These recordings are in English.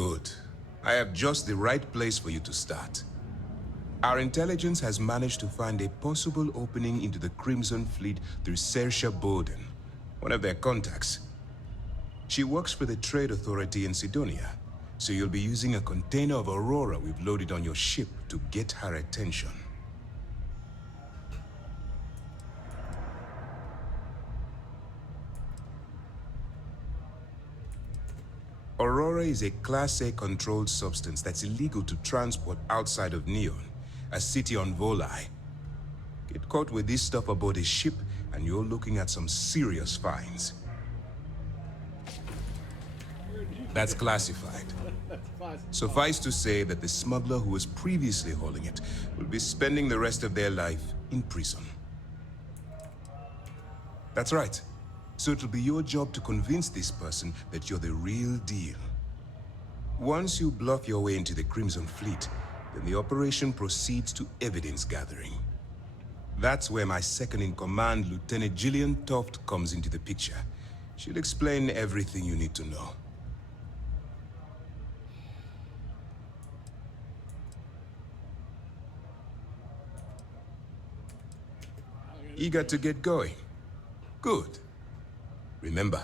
Good. I have just the right place for you to start. Our intelligence has managed to find a possible opening into the Crimson Fleet through Saoirse Bowden, one of their contacts. She works for the Trade Authority in Sidonia, so you'll be using a container of Aurora we've loaded on your ship to get her attention. Aurora is a Class A controlled substance that's illegal to transport outside of Neon, a city on Volai. Get caught with this stuff aboard a ship, and you're looking at some serious fines. That's classified. Suffice to say that the smuggler who was previously hauling it will be spending the rest of their life in prison. That's right. So it'll be your job to convince this person that you're the real deal. Once you bluff your way into the Crimson Fleet, then the operation proceeds to evidence gathering. That's where my second-in-command, Lieutenant Gillian Toft, comes into the picture. She'll explain everything you need to know. Eager to get going? Good. Remember,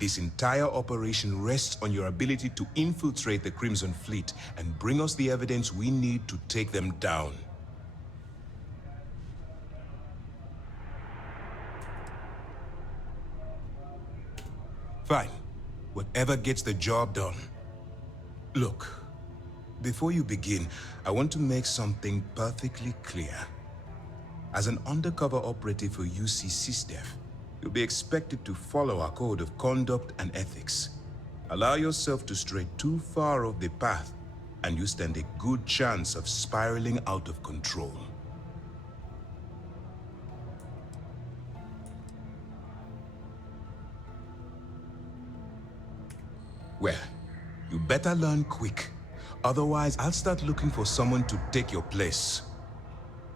this entire operation rests on your ability to infiltrate the Crimson Fleet and bring us the evidence we need to take them down. Fine. Whatever gets the job done. Look, before you begin, I want to make something perfectly clear. As an undercover operative for UC SysDef, you'll be expected to follow our code of conduct and ethics. Allow yourself to stray too far off the path, and you stand a good chance of spiraling out of control. Well, you better learn quick. Otherwise, I'll start looking for someone to take your place.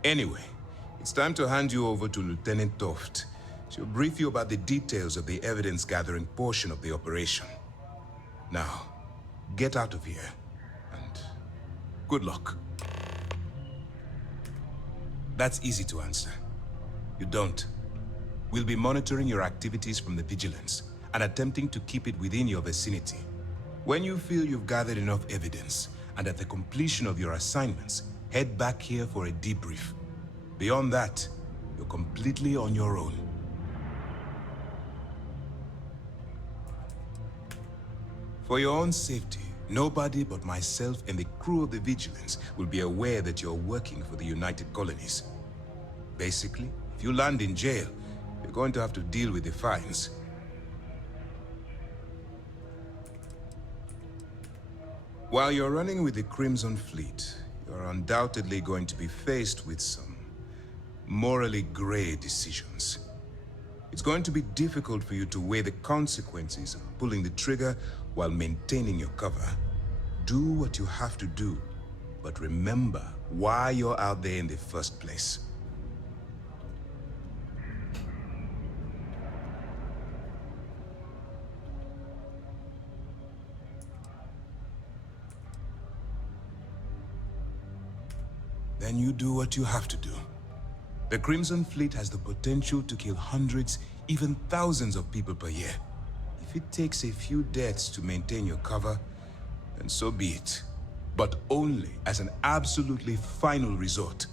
Anyway, it's time to hand you over to Lieutenant Toft. She'll brief you about the details of the evidence-gathering portion of the operation. Now, get out of here, and good luck. That's easy to answer. You don't. We'll be monitoring your activities from the Vigilance and attempting to keep it within your vicinity. When you feel you've gathered enough evidence, and at the completion of your assignments, head back here for a debrief. Beyond that, you're completely on your own. For your own safety, nobody but myself and the crew of the Vigilance will be aware that you're working for the United Colonies. Basically, if you land in jail, you're going to have to deal with the fines. While you're running with the Crimson Fleet, you're undoubtedly going to be faced with some morally gray decisions. It's going to be difficult for you to weigh the consequences of pulling the trigger while maintaining your cover. Do what you have to do, but remember why you're out there in the first place. Then you do what you have to do. The Crimson Fleet has the potential to kill hundreds, even thousands of people per year. If it takes a few deaths to maintain your cover, then so be it. But only as an absolutely final resort.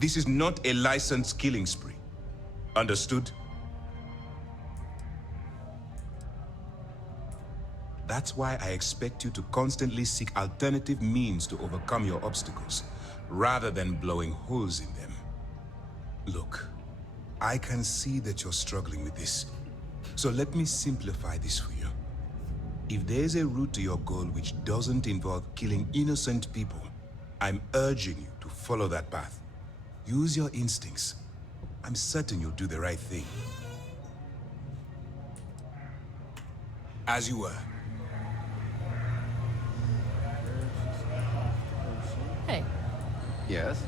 This is not a licensed killing spree. Understood? That's why I expect you to constantly seek alternative means to overcome your obstacles, rather than blowing holes in them. Look, I can see that you're struggling with this. So let me simplify this for you. If there's a route to your goal which doesn't involve killing innocent people, I'm urging you to follow that path. Use your instincts. I'm certain you'll do the right thing. As you were. Hey. Yes?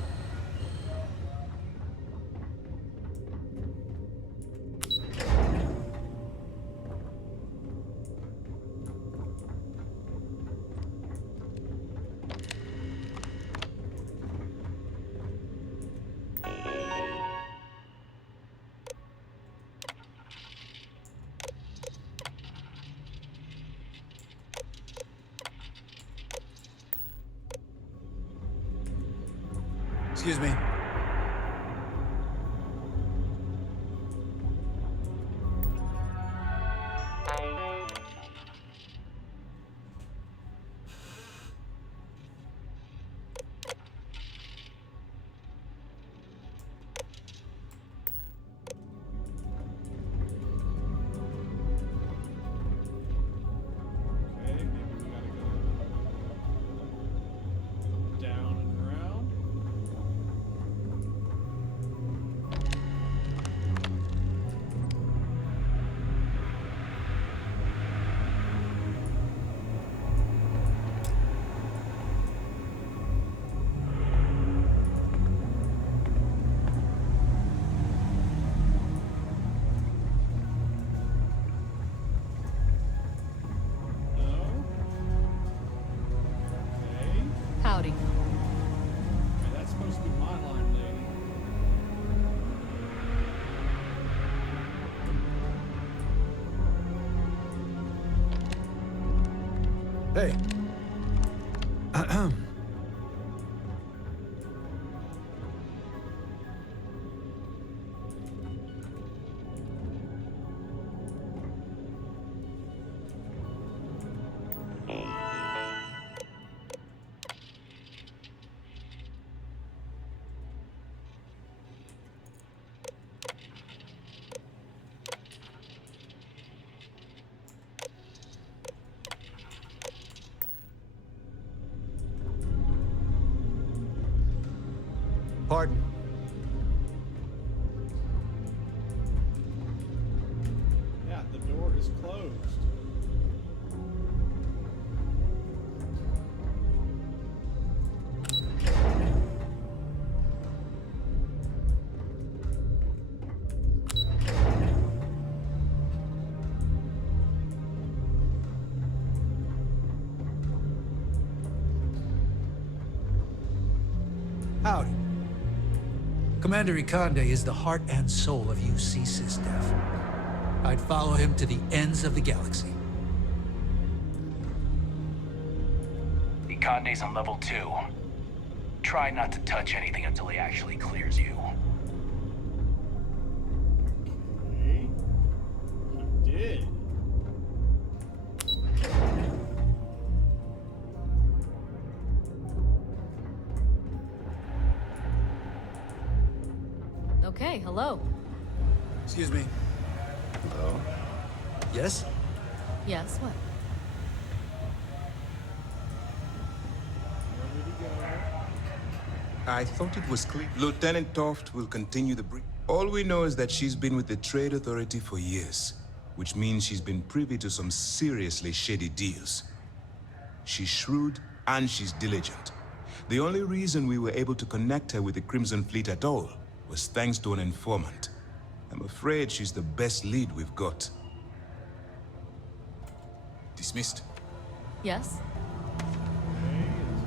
Excuse me. Howdy. Hey, that's supposed to be my line, lady. Hey. Pardon. Yeah, the door is closed. Howdy. Commander Ikande is the heart and soul of UC SysDef. I'd follow him to the ends of the galaxy. Ikande's on level 2. Try not to touch anything until he actually clears you. Okay. He did. Okay, hello. Excuse me. Hello? Yes? Yes, what? Where did he go? I thought it was clear. Lieutenant Toft will continue the brief. All we know is that she's been with the Trade Authority for years, which means she's been privy to some seriously shady deals. She's shrewd and she's diligent. The only reason we were able to connect her with the Crimson Fleet at all was thanks to an informant. I'm afraid she's the best lead we've got. Dismissed. Yes? Okay, is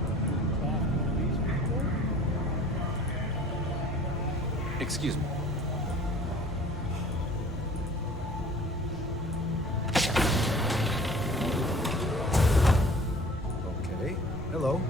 one of these people? Excuse me. Okay. Hello.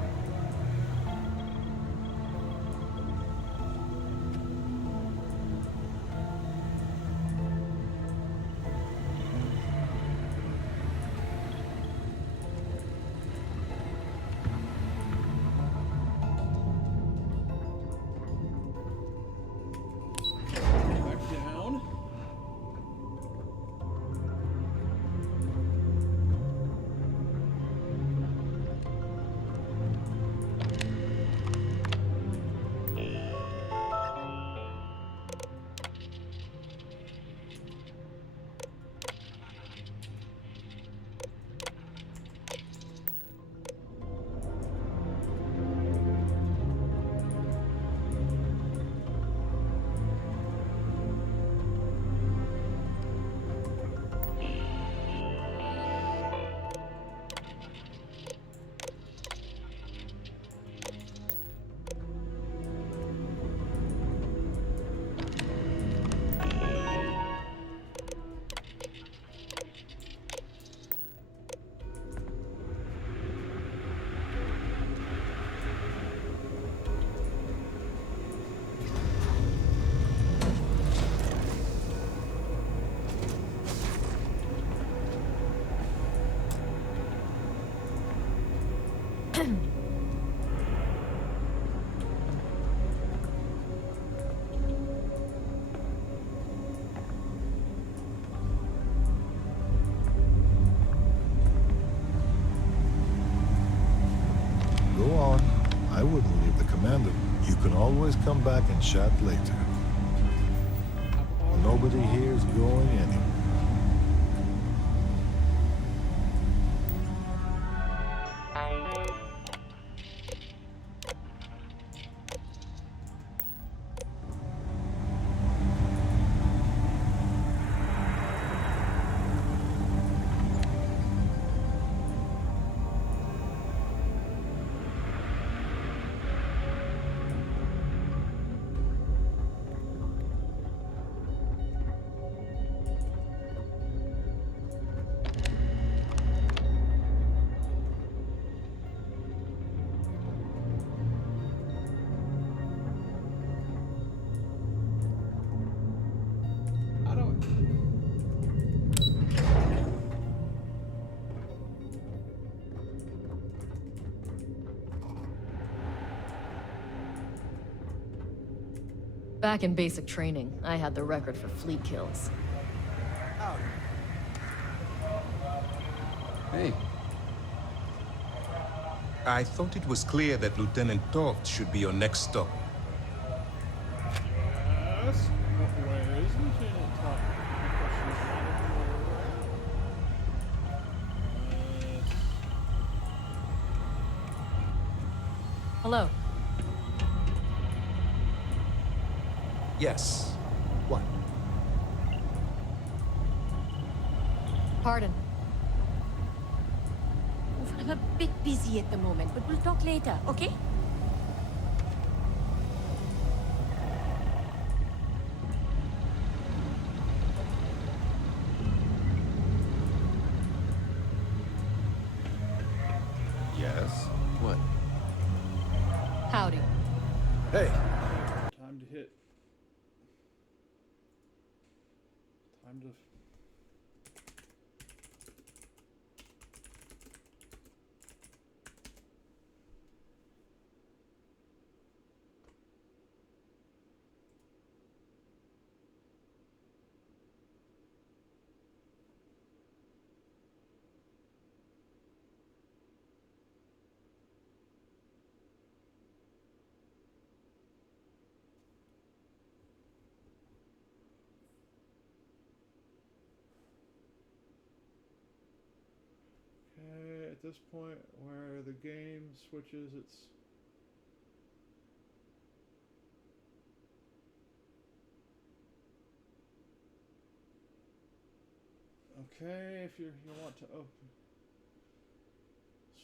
can always come back and chat later. Nobody here is going anywhere. I don't. Back in basic training, I had the record for fleet kills. Hey, I thought it was clear that Lieutenant Toft should be your next stop. Yes. Where is Lieutenant Toft? Because she's not in the world. Hello. Yes. What? Pardon. I'm a bit busy at the moment, but we'll talk later, okay? Yes. what? Howdy. Hey, Time to hit. Time to. Okay, at this point where the game switches its okay, if you want to open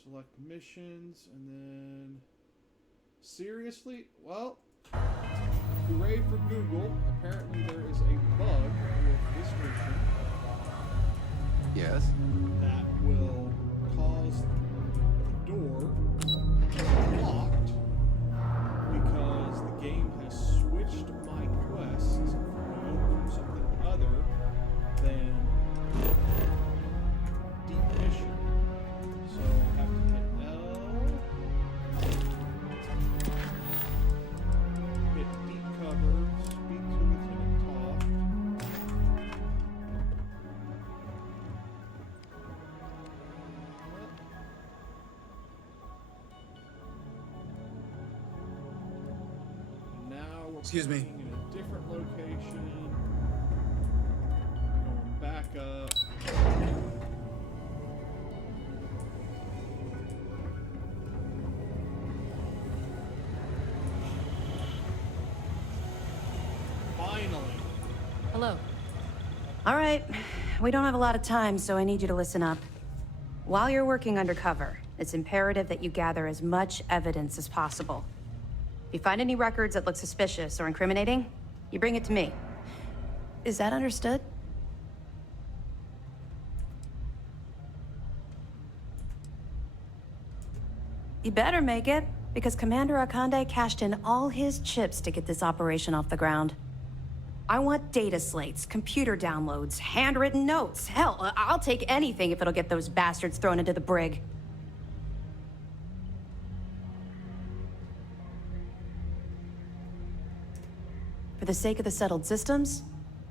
select missions and then seriously, well, hooray for Google. Apparently there is a bug with this mission Yes? that will cause the door to be locked because the game has switched my quests from something other than deep mission. So I have to hit L, hit deep cover, speak to Lieutenant Toft. Now we're Excuse me. playing in a different location. Going back up. Finally. Hello. All right. We don't have a lot of time, so I need you to listen up. While you're working undercover, it's imperative that you gather as much evidence as possible. If you find any records that look suspicious or incriminating, you bring it to me. Is that understood? You better make it, because Commander Akande cashed in all his chips to get this operation off the ground. I want data slates, computer downloads, handwritten notes. Hell, I'll take anything if it'll get those bastards thrown into the brig. For the sake of the settled systems,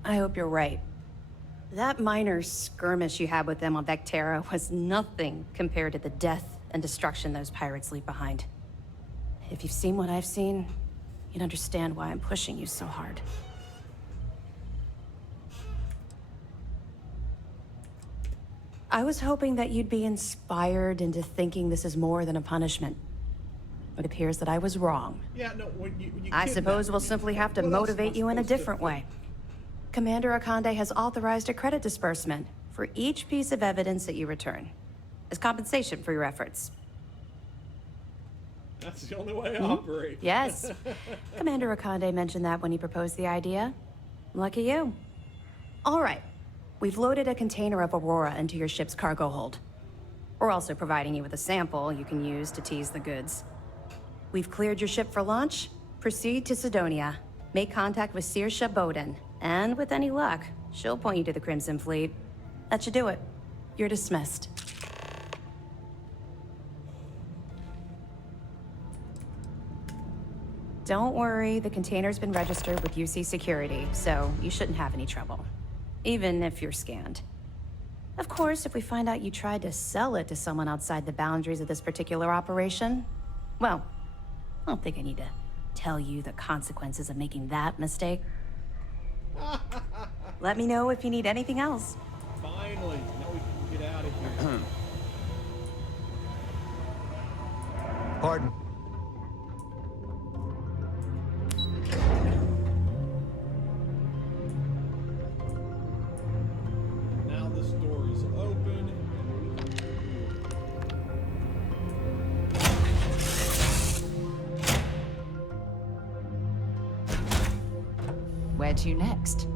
I hope you're right. That minor skirmish you had with them on Vectera was nothing compared to the death and destruction those pirates leave behind. If you've seen what I've seen, you'd understand why I'm pushing you so hard. I was hoping that you'd be inspired into thinking this is more than a punishment. It appears that I was wrong. Yeah, no, when you I kidnap suppose we'll me, simply have to what else am I motivate you in a supposed to different do? way. Commander Akande has authorized a credit disbursement for each piece of evidence that you return, as compensation for your efforts. That's the only way I operate. Yes. Commander Akande mentioned that when he proposed the idea. Lucky you. All right. We've loaded a container of Aurora into your ship's cargo hold. We're also providing you with a sample you can use to tease the goods. We've cleared your ship for launch. Proceed to Sidonia. Make contact with Saoirse Bowden. And with any luck, she'll point you to the Crimson Fleet. That should do it. You're dismissed. Don't worry, the container's been registered with UC Security, so you shouldn't have any trouble. Even if you're scanned. Of course, if we find out you tried to sell it to someone outside the boundaries of this particular operation, well, I don't think I need to tell you the consequences of making that mistake. Let me know if you need anything else. Finally, now we can get out of here. Pardon. Now this door is open, and we can Where to next?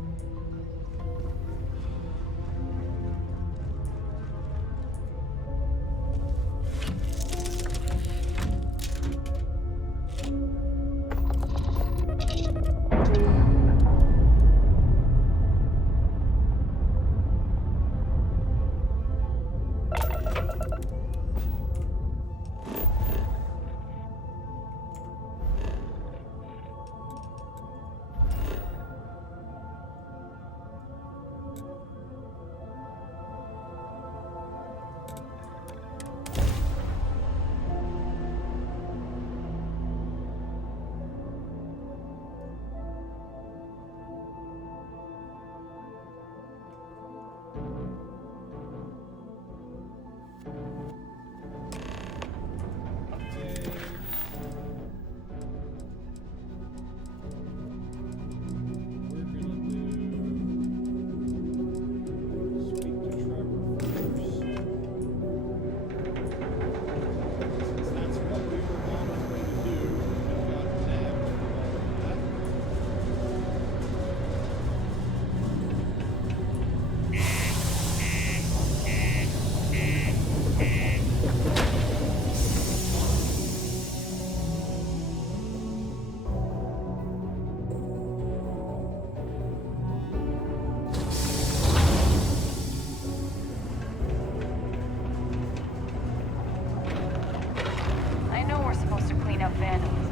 I know we're supposed to clean up vandalism.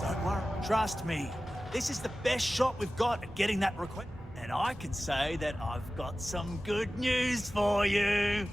Don't worry. Trust me. This is the best shot we've got at getting that request. And I can say that I've got some good news for you.